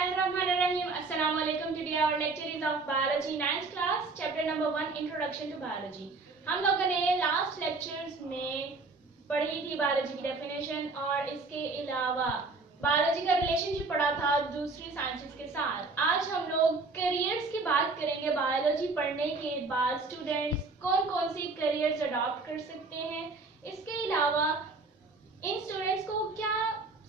Bismillahirrahmanirrahim. Assalamu alaikum. Today our lecture is of biology 9th class, chapter number 1, introduction to biology. हम लोगों ने last lectures में पढ़ी थी बायोलॉजी की डेफिनेशन और इसके अलावा बायोलॉजी का रिलेशनशिप पढ़ा था दूसरी साइंसेस के साथ। आज हम लोग करियर्स की बात करेंगे। बायोलॉजी पढ़ने के बाद स्टूडेंट्स कौन कौन सी करियर्स अडॉप्ट कर सकते हैं, इसके अलावा इन स्टूडेंट्स को क्या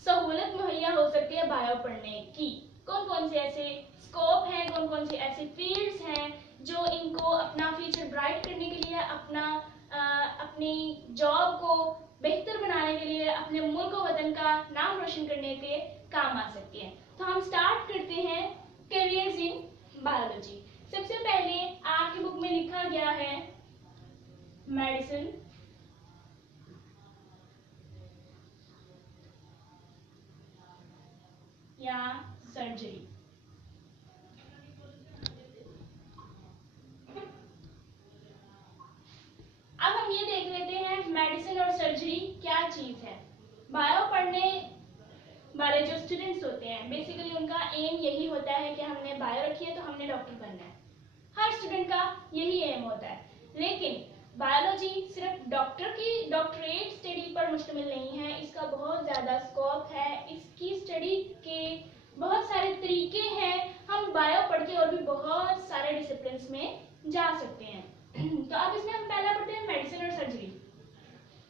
सहूलत मुहैया हो सकती है बायो पढ़ने की, कौन कौन से ऐसे स्कोप हैं, कौन कौन से ऐसे फील्ड्स हैं जो इनको अपना फ्यूचर ब्राइट करने के लिए, अपनी जॉब को बेहतर बनाने के लिए, अपने मुल्क और वतन का नाम रोशन करने के काम आ सकती हैं। तो हम स्टार्ट करते हैं करियर्स इन बायोलॉजी। सबसे पहले आपकी बुक में लिखा गया है मेडिसिन, या सर्जरी। अब हम ये देख लेते हैं मेडिसिन और सर्जरी क्या चीज है। बायो पढ़ने वाले जो स्टूडेंट्स होते हैं बेसिकली उनका एम यही होता है कि हमने बायो रखी है तो हमने डॉक्टर बनना है। हर स्टूडेंट का यही एम होता है, लेकिन बायोलॉजी सिर्फ डॉक्टर की डॉक्टरेट स्टडी पर मुश्तमिल नहीं है। इसका बहुत ज़्यादा स्कोप है, इसकी स्टडी के बहुत सारे तरीके हैं। हम बायो पढ़ के और भी बहुत सारे डिसिप्लिन्स में जा सकते हैं। तो अब इसमें हम पहला पढ़ते हैं मेडिसिन और सर्जरी।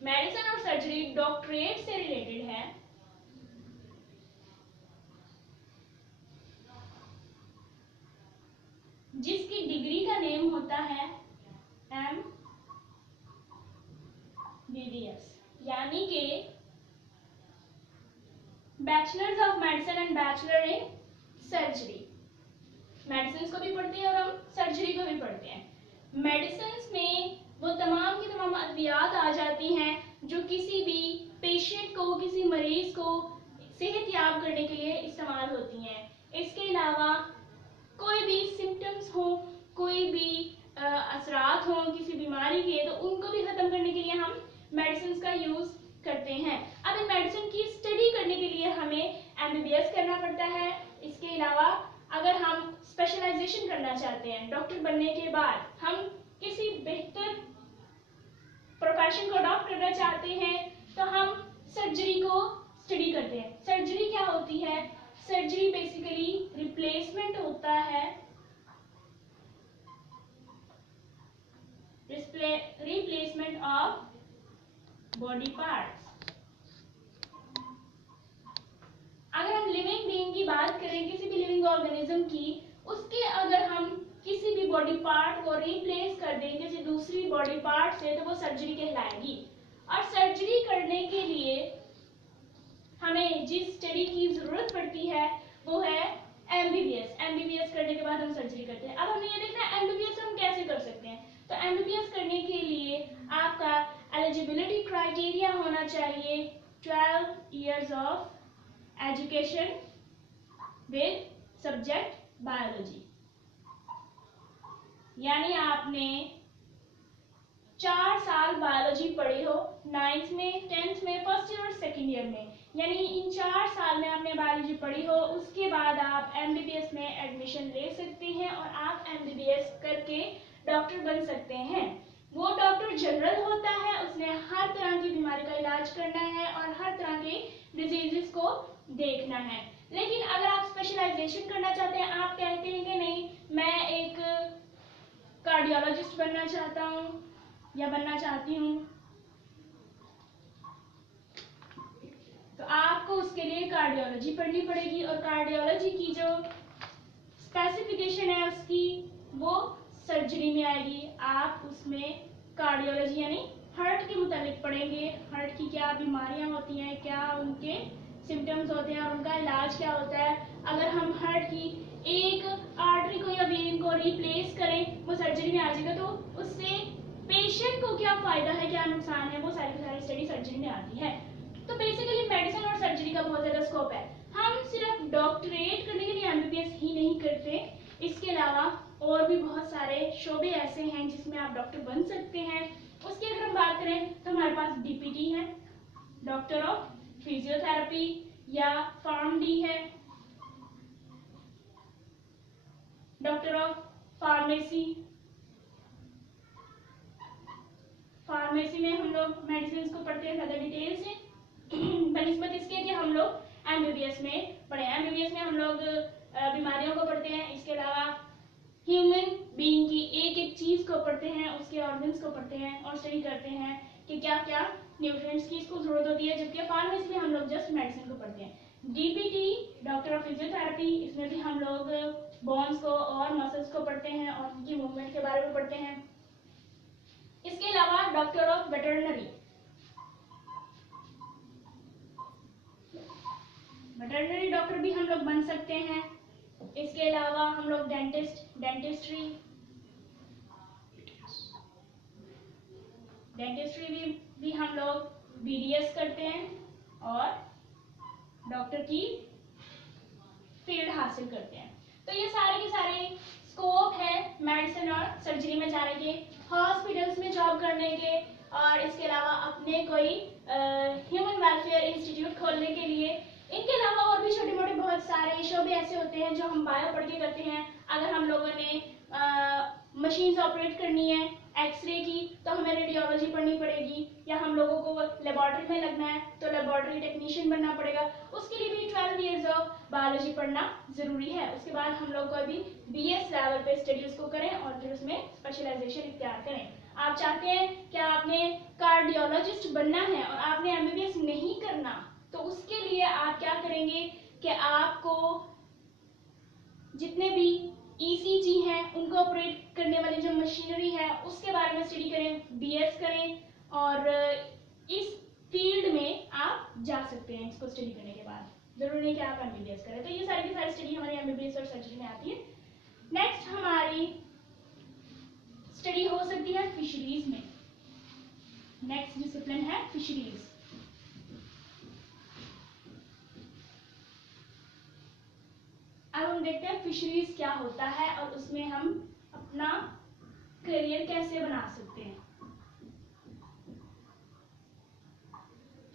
मेडिसिन और सर्जरी डॉक्टरेट से रिलेटेड है। जिसकी डिग्री का नेम होता है MBBS, यानी कि bachelors of medicine and bachelor in surgery. Medicine को भी पढ़ते हैं और हम सर्जरी को भी पढ़ते हैं। मेडिसिन में वो तमाम की तमाम अद्वियात आ जाती हैं जो किसी भी पेशेंट को, किसी मरीज को सेहतयाब करने के लिए इस्तेमाल होती हैं। इसके अलावा कोई भी सिम्टम्स हो, कोई भी असरात हो किसी बीमारी के, तो उनको भी ख़त्म करने के लिए हम मेडिसिन का यूज़ करते हैं। अब इन मेडिसिन की स्टडी करने के लिए हमें MBBS करना पड़ता है। इसके अलावा अगर हम स्पेशलाइजेशन करना चाहते हैं, डॉक्टर बनने के बाद हम किसी बेहतर प्रोफेशन को अडॉप्ट करना चाहते हैं, तो हम सर्जरी को स्टडी करते हैं। सर्जरी क्या होती है? सर्जरी बेसिकली रिप्लेसमेंट होता है, रिप्लेसमेंट ऑफ बॉडी पार्ट्स। अगर हम लिविंग बीइंग की बात करें, किसी भी लिविंग ऑर्गेनिज्म की, उसके अगर हम किसी भी बॉडी पार्ट को रिप्लेस कर दें किसी दूसरी बॉडी पार्ट से, तो वो सर्जरी कहलाएगी। और सर्जरी करने के लिए हमें जिस स्टडी की जरूरत पड़ती है वो है MBBS। MBBS करने के बाद हम सर्जरी करते हैं। अब हमें ये देखना है MBBS हम कैसे कर सकते हैं। तो MBBS करने के लिए आपका एलिजिबिलिटी क्राइटेरिया होना चाहिए 12 years of education with subject biology, यानी आपने 4 साल बायोलॉजी पढ़ी हो, 9th में, 10th में, फर्स्ट ईयर और सेकेंड ईयर में, यानी इन 4 साल में आपने बायोलॉजी पढ़ी हो। उसके बाद आप MBBS में एडमिशन ले सकते हैं और आप MBBS करके डॉक्टर बन सकते हैं। वो डॉक्टर जनरल होता है, उसने हर तरह की बीमारी का इलाज करना है और हर तरह के डिजीजेस को देखना है। लेकिन अगर आप स्पेशलाइजेशन करना चाहते हैं, आप कहते हैं कि नहीं मैं एक कार्डियोलॉजिस्ट बनना चाहता हूँ या बनना चाहती हूँ, तो आपको उसके लिए कार्डियोलॉजी पढ़नी पड़ेगी। और कार्डियोलॉजी की जो स्पेसिफिकेशन है उसकी वो सर्जरी में आएगी। आप उसमें कार्डियोलॉजी यानी हार्ट के मुताबिक पढ़ेंगे, हार्ट की क्या बीमारियां होती हैं, क्या उनके सिम्टम्स होते हैं और उनका इलाज क्या होता है। अगर हम हार्ट की एक आर्टरी को या वेन को रिप्लेस करें, वो सर्जरी में आ जाएगा, तो उससे पेशेंट को क्या फायदा है, क्या नुकसान है, वो सारी की सारी स्टडी सर्जरी में आती है। तो बेसिकली मेडिसिन और सर्जरी का बहुत ज्यादा स्कोप है। हम सिर्फ डॉक्टरेट करने के लिए MBBS ही नहीं करते, इसके अलावा और भी बहुत सारे शोबे ऐसे हैं जिसमें आप डॉक्टर बन सकते हैं। उसकी अगर हम बात करें तो हमारे पास DPT है, डॉक्टर ऑफ फिजियोथेरेपी, या PharmD है, डॉक्टर ऑफ फार्मेसी, फार्मेसी में हम लोग मेडिसिन को पढ़ते हैं ज़्यादा डिटेल से बनिस्बत इसके कि हम लोग एमबीबीएस में पढ़े हैं। एमबीबीएस में हम लोग बीमारियों को पढ़ते हैं, इसके अलावा ह्यूमन बीइंग की एक एक चीज़ को पढ़ते हैं, उसके ऑर्गन्स को पढ़ते हैं और स्टडी करते हैं कि क्या क्या न्यूट्रिएंट्स की इसको जरूरत होती है, जबकि फार्मेसी में हम लोग जस्ट मेडिसिन को पढ़ते हैं। डीपीटी डॉक्टर ऑफ फिजियोथेरेपी, इसमें भी हम लोग बोन्स को और मसल्स को पढ़ते हैं और उनकी मूवमेंट के बारे में पढ़ते हैं। इसके अलावा doctor of veterinary, veterinary doctor भी हम लोग बन सकते हैं। इसके अलावा हम लोग डेंटिस्ट्री भी हम लोग बीडीएस करते हैं और डॉक्टर की फील्ड हासिल करते हैं। तो ये सारे के सारे स्कोप है मेडिसिन और सर्जरी में जाने के, हॉस्पिटल्स में जॉब करने के, और इसके अलावा अपने कोई ह्यूमन वेलफेयर इंस्टीट्यूट खोलने के लिए। इनके अलावा और भी छोटे मोटे बहुत सारे शोबे ऐसे होते हैं जो हम बायो पढ़ के करते हैं। अगर हम लोगों ने मशीन्स ऑपरेट करनी है एक्सरे की तो हमें रेडियोलॉजी पढ़नी पड़ेगी, या हम लोगों को लेबोरेटरी में लगना है तो लेबोरेटरी टेक्नीशियन बनना पड़ेगा। उसके लिए भी 12 इयर्स ऑफ बायोलॉजी पढ़ना जरूरी है। उसके बाद हम लोग को भी बीएस लेवल पे स्टडी उसको करें और फिर उसमें स्पेशलाइजेशन इख्तियार करें। आप चाहते हैं कि आपने कार्डियोलॉजिस्ट बनना है और आपने एमबीबीएस नहीं करना, तो उसके लिए आप क्या करेंगे कि आपको जितने भी ईसीजी हैं उनको ऑपरेट करने वाली जो मशीनरी है उसके बारे में स्टडी करें, बीएस करें और इस फील्ड में आप जा सकते हैं। इसको स्टडी करने के बाद जरूरी नहीं कि आप एमबीबीएस करें। तो ये सारी की सारी स्टडी हमारी एमबीबीएस और सर्जरी में आती है। नेक्स्ट हमारी स्टडी हो सकती है फिशरीज में। नेक्स्ट डिसिप्लिन है फिशरीज। अब हम देखते हैं फिशरीज क्या होता है और उसमें हम अपना करियर कैसे बना सकते हैं।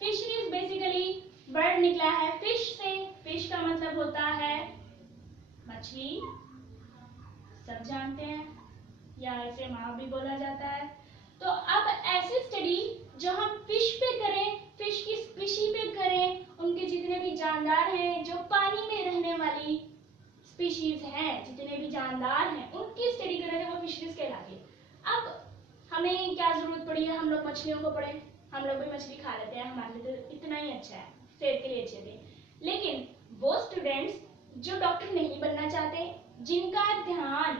फिशरीज बेसिकली वर्ड निकला है फिश से। फिश का मतलब होता है मछली, सब जानते हैं, या इसे माँ भी बोला जाता है। तो अब ऐसी स्टडी जो हम फिश पे करें, फिश की स्पीशी पे करें, उनके जितने भी जानदार हैं जो पानी में रहने वाली स्पीशीज हैं, जितने भी जानदार हैं उनकी स्टडी करें तो वो फिशरीज कहलाती है। अब हमें क्या जरूरत पड़ी है, हम लोग मछलियों को पढ़ें, हम लोग भी मछली खा लेते हैं, हमारे लिए तो इतना ही अच्छा है, सेहत के लिए अच्छे थे। लेकिन वो स्टूडेंट्स जो डॉक्टर नहीं बनना चाहते, जिनका ध्यान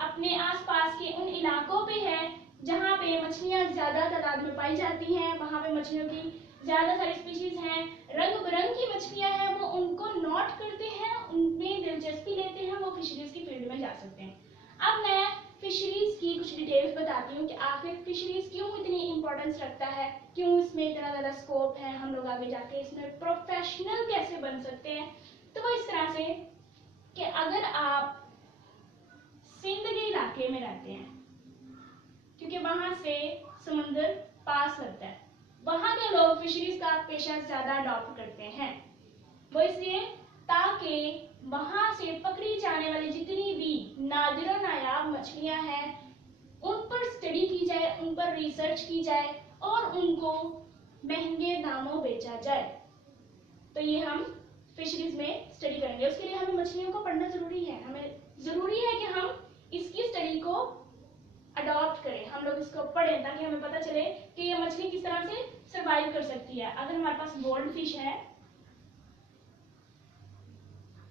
अपने आसपास के उन इलाकों पे है जहाँ पे मछलियाँ ज्यादा तादाद में पाई जाती हैं, वहाँ पे मछलियों की ज्यादा सारी स्पीशीज हैं, रंग बिरंगी मछलियाँ हैं, वो उनको नोट करते हैं, उनमें दिलचस्पी लेते हैं, वो फिशरीज की फील्ड में जा सकते हैं। अब मैं फिशरीज की कुछ डिटेल्स बताती हूँ कि आखिर फिशरीज क्यों इतनी इंपॉर्टेंस रखता है, क्यों इसमें इतना ज्यादा स्कोप है, हम लोग आगे जाके इसमें प्रोफेशनल कैसे बन सकते हैं। तो वो इस तरह से कि अगर आप सिंध के इलाके में रहते हैं, क्योंकि वहां से समुद्र पास लगता है, वहां के लोग फिशरीज का पेशा ज्यादा अडॉप्ट करते हैं। वो इसलिए ताकि वहां से पकड़ी जाने वाली जितनी भी नादिर और नायाब मछलियां हैं उन पर स्टडी की जाए, उन पर रिसर्च की जाए और उनको महंगे दामों बेचा जाए। तो ये हम फिशरीज में स्टडी करेंगे। उसके लिए हमें मछलियों को पढ़ना जरूरी है। हमें जरूरी है कि हम इसकी स्टडी को अडॉप्ट करें, हम लोग इसको पढ़ें ताकि हमें पता चले कि ये मछली किस तरह से सरवाइव कर सकती है। अगर हमारे पास गोल्ड फिश है,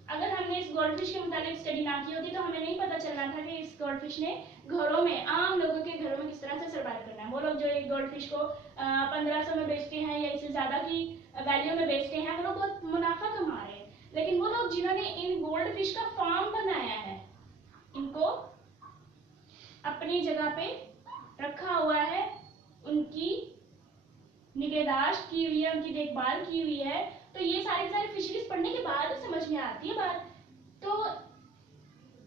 अगर हमने इस गोल्ड फिश के मुताबिक स्टडी ना की होती तो हमें नहीं पता चलना था कि इस गोल्ड फिश ने घरों में, आम लोगों के घरों में किस तरह से सरवाइव करना है। वो लोग जो एक गोल्ड फिश को 1500 में बेचते हैं या इससे ज्यादा की वैल्यू में बेचते हैं, वो लोग बहुत मुनाफा कमा रहे हैं। लेकिन वो लोग जिन्होंने इन गोल्ड फिश का फार्म बनाया है, इनको अपनी जगह पे रखा हुआ है, उनकी निगहदाश्त की हुई है, उनकी देखभाल की हुई है, तो ये सारी फिशरीज पढ़ने के बाद समझ में आती है बात। तो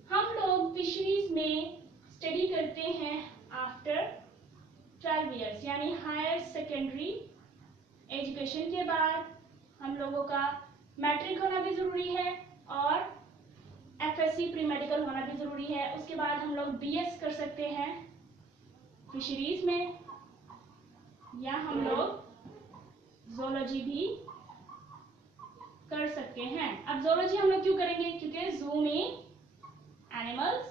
हम लोग फिशरीज में स्टडी करते हैं आफ्टर 12 इयर्स, यानी हायर सेकेंडरी एजुकेशन के बाद। हम लोगों का मैट्रिक होना भी जरूरी है और FSC प्री मेडिकल होना भी ज़रूरी है। उसके बाद हम लोग BS कर सकते हैं फिशरीज में, या हम लोग ज़ूलॉजी भी कर सकते हैं। अब ज़ूलॉजी हम लोग क्यों करेंगे? क्योंकि ज़ू में एनिमल्स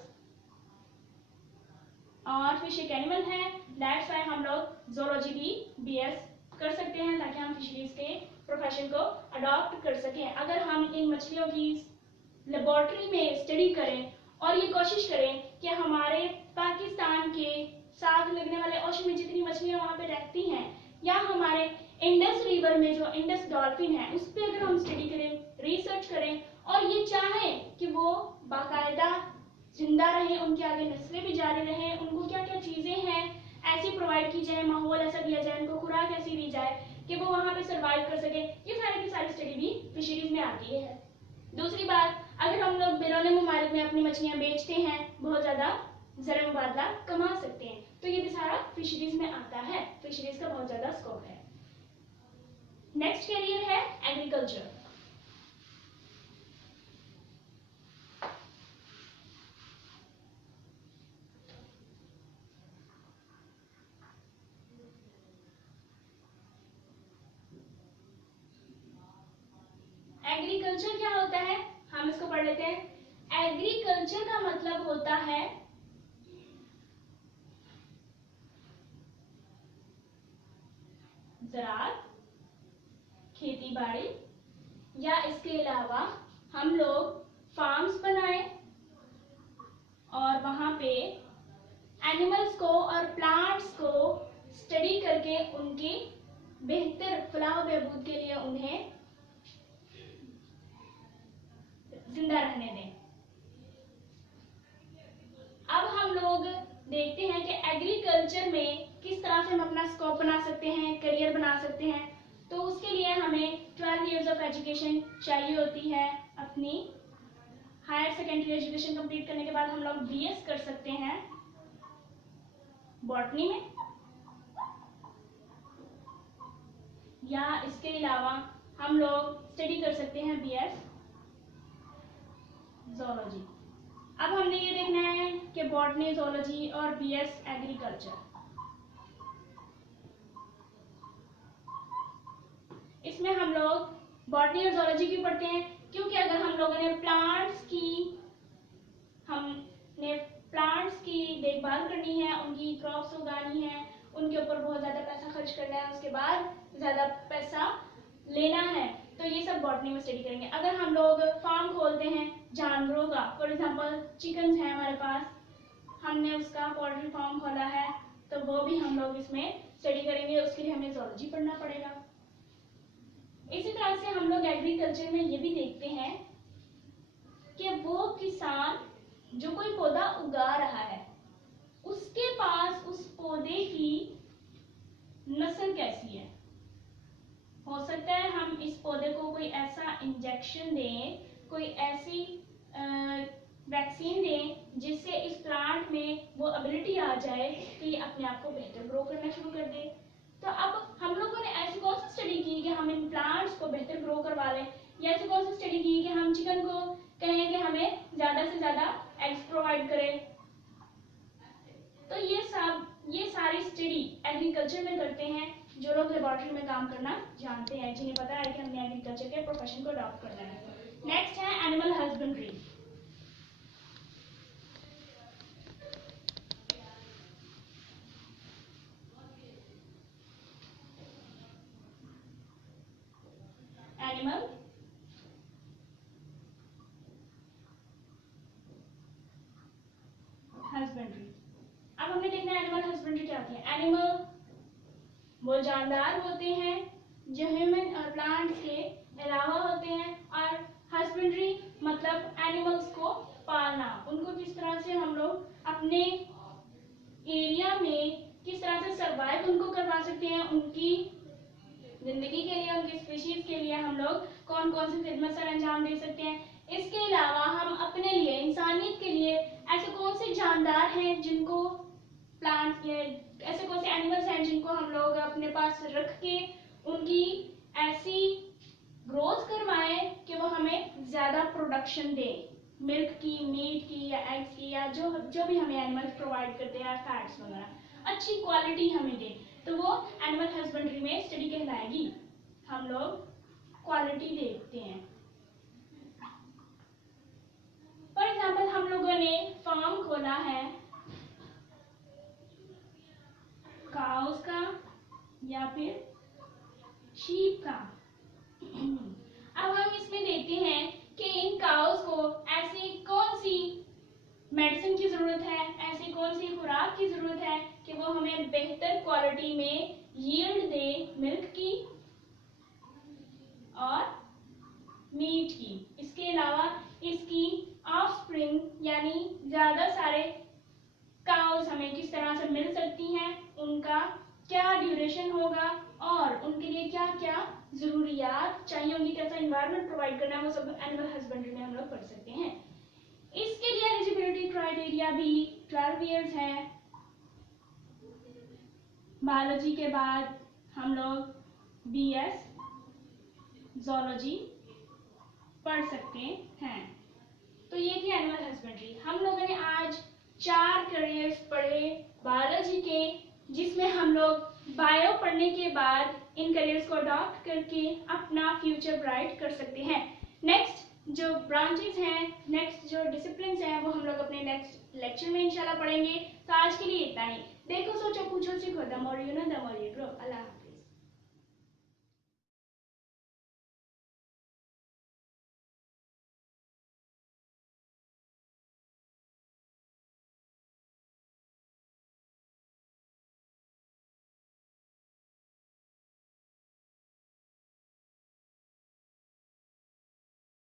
और फिश एक एनिमल है, दैट्स व्हाई हम लोग ज़ूलॉजी भी BS कर सकते हैं, ताकि हम फिशरीज के प्रोफेशन को अडॉप्ट कर सकें। अगर हम इन मछलियों की लेबोरेटरी में स्टडी करें और ये कोशिश करें कि हमारे पाकिस्तान के साथ लगने वाले ओशन में जितनी मछलियां वहां पे रहती हैं, या हमारे इंडस रिवर में जो इंडस डॉल्फिन है उस पर अगर हम स्टडी करें, रिसर्च करें और ये चाहें कि वो बाकायदा जिंदा रहें, उनके आगे नस्लें भी जारी रहें, उनको क्या क्या चीज़ें हैं ऐसी प्रोवाइड की जाए, माहौल ऐसा दिया जाए, उनको खुराक ऐसी दी जाए कि वो वहाँ पे सरवाइव कर सके, ये सारी की सारी स्टडी भी फिशरीज में आती है। दूसरी बात, अगर हम लोग बैरून मुमालिक में अपनी मछलियाँ बेचते हैं, बहुत ज़्यादा ज़र मुबादला कमा सकते हैं, तो ये भी सारा फिशरीज में आता है। फिशरीज का बहुत ज़्यादा स्कोप है। नेक्स्ट कैरियर है एग्रीकल्चर। एग्रीकल्चर क्या होता है, हम इसको पढ़ लेते हैं। एग्रीकल्चर का मतलब होता है ज़राअत, खेती बाड़ी, या इसके अलावा हम लोग फार्म्स बनाएं और वहां पे एनिमल्स को और प्लांट्स को स्टडी करके उनकी बेहतर फलाह बहबूद के लिए उन्हें जिंदा रहने दें। अब हम लोग देखते हैं कि एग्रीकल्चर में किस तरह से हम अपना स्कोप बना सकते हैं, करियर बना सकते हैं। तो उसके लिए हमें 12 इयर्स ऑफ एजुकेशन चाहिए होती है। अपनी हायर सेकेंडरी एजुकेशन कंप्लीट करने के बाद हम लोग BS कर सकते हैं बॉटनी में, या इसके अलावा हम लोग स्टडी कर सकते हैं BS ज़ूलॉजी। अब हमने ये देखना है कि बॉटनी, ज़ूलॉजी और BS एग्रीकल्चर, इसमें हम लोग बॉटनी और ज़ूलॉजी क्यों पढ़ते हैं? क्योंकि अगर हम लोगों ने प्लांट्स की देखभाल करनी है, उनकी क्रॉप्स उगानी है, उनके ऊपर बहुत ज़्यादा पैसा खर्च करना है, उसके बाद ज़्यादा पैसा लेना है, तो ये सब बॉटनी में स्टडी करेंगे। अगर हम लोग फार्म खोलते हैं जानवरों का, फॉर एग्जांपल चिकन्स है हमारे पास, हमने उसका पोल्ट्री फार्म खोला है, तो वो भी हम लोग इसमें स्टडी करेंगे, उसके लिए हमें ज़ूलॉजी पढ़ना पड़ेगा। इसी तरह से हम लोग एग्रीकल्चर में ये भी देखते हैं कि वो किसान जो कोई पौधा उगा रहा है, उसके पास उस पौधे की नस्ल कैसी है। हो सकता है हम इस पौधे को कोई ऐसा इंजेक्शन दें, कोई ऐसी वैक्सीन दें जिससे इस प्लांट में वो एबिलिटी आ जाए कि ये अपने आप को बेहतर ग्रो करना शुरू कर दे। तो अब हम लोगों ने ऐसी कौन सी स्टडी की कि हम इन प्लांट्स को बेहतर ग्रो करवा लें, या ऐसी कौन सी स्टडी की कि हम चिकन को कहें कि हमें ज़्यादा से ज़्यादा एग्स प्रोवाइड करें। तो ये सारी स्टडी एग्रीकल्चर में करते हैं जो लोग लेबोरेटरी में काम करना जानते हैं, जिन्हें पता है कि हमने एग्रीकल्चर के प्रोफेशन को अडॉप्ट करना है। नेक्स्ट है एनिमल हस्बेंड्री। एनिमल हस्बेंड्री, अब हमने देखना है एनिमल हस्बेंड्री क्या होती है। एनिमल वो जानदार होते हैं जो ह्यूमन और प्लांट्स के अलावा होते हैं, और हस्बेंड्री मतलब एनिमल्स को पालना, उनको किस तरह से हम लोग अपने एरिया में किस तरह से सरवाइव उनको करवा सकते हैं, उनकी जिंदगी के लिए, उनकी स्पीशीज के लिए हम लोग कौन कौन सी खिदमत सर अंजाम दे सकते हैं। इसके अलावा हम अपने लिए, इंसानियत के लिए ऐसे कौन से जानदार हैं जिनको प्लांट्स, ऐसे कौन से एनिमल्स हैं जिनको हम लोग अपने पास रख के उनकी ऐसी ग्रोथ करवाएं कि वो हमें ज्यादा प्रोडक्शन दे। मिल्क की, मीट की या एग्स की या जो जो भी हमें एनिमल्स प्रोवाइड करते हैं, फैट्स वगैरह, अच्छी क्वालिटी हमें दे, तो वो एनिमल हस्बेंड्री में स्टडी कहलाएगी। हम लोग क्वालिटी देखते हैं। फॉर एग्जाम्पल हम लोगों ने फार्म खोला है काउस का या फिर शीप का। अब हम इसमें देखते हैं कि इन काउस को ऐसी कौन सी मेडिसिन की जरूरत है, ऐसी कौन सी खुराक की जरूरत है कि वो हमें बेहतर क्वालिटी में यील्ड दे मिल्क की और मीट की। इसके अलावा इसकी ऑफस्प्रिंग यानी ज्यादा सारे काउस हमें किस तरह से मिल सकती हैं, उनका क्या ड्यूरेशन होगा और उनके लिए क्या क्या जरूरियात चाहिए होंगी, कैसा एनवायरनमेंट प्रोवाइड करना है, वो सब एनिमल हस्बेंड्री में हम लोग पढ़ सकते हैं। इसके लिए एलिजिबिलिटी क्राइटेरिया भी 12 इयर्स है। बायोलॉजी के बाद हम लोग बीएस ज़ूलॉजी पढ़ सकते हैं। तो ये थी एनिमल हस्बेंड्री। हम लोगों ने आज 4 करियर्स पढ़े बायोलॉजी के, जिसमें हम लोग बायो पढ़ने के बाद इन करियर्स को अडॉप्ट करके अपना फ्यूचर ब्राइट कर सकते हैं। नेक्स्ट जो ब्रांचेस हैं, नेक्स्ट जो डिसिप्लिन्स हैं, वो हम लोग अपने नेक्स्ट लेक्चर में इंशाल्लाह पढ़ेंगे। तो आज के लिए इतना ही। देखो, सोचो, पूछो, सीखो। The more you know the more you grow. अल्लाह हाफ़िज़।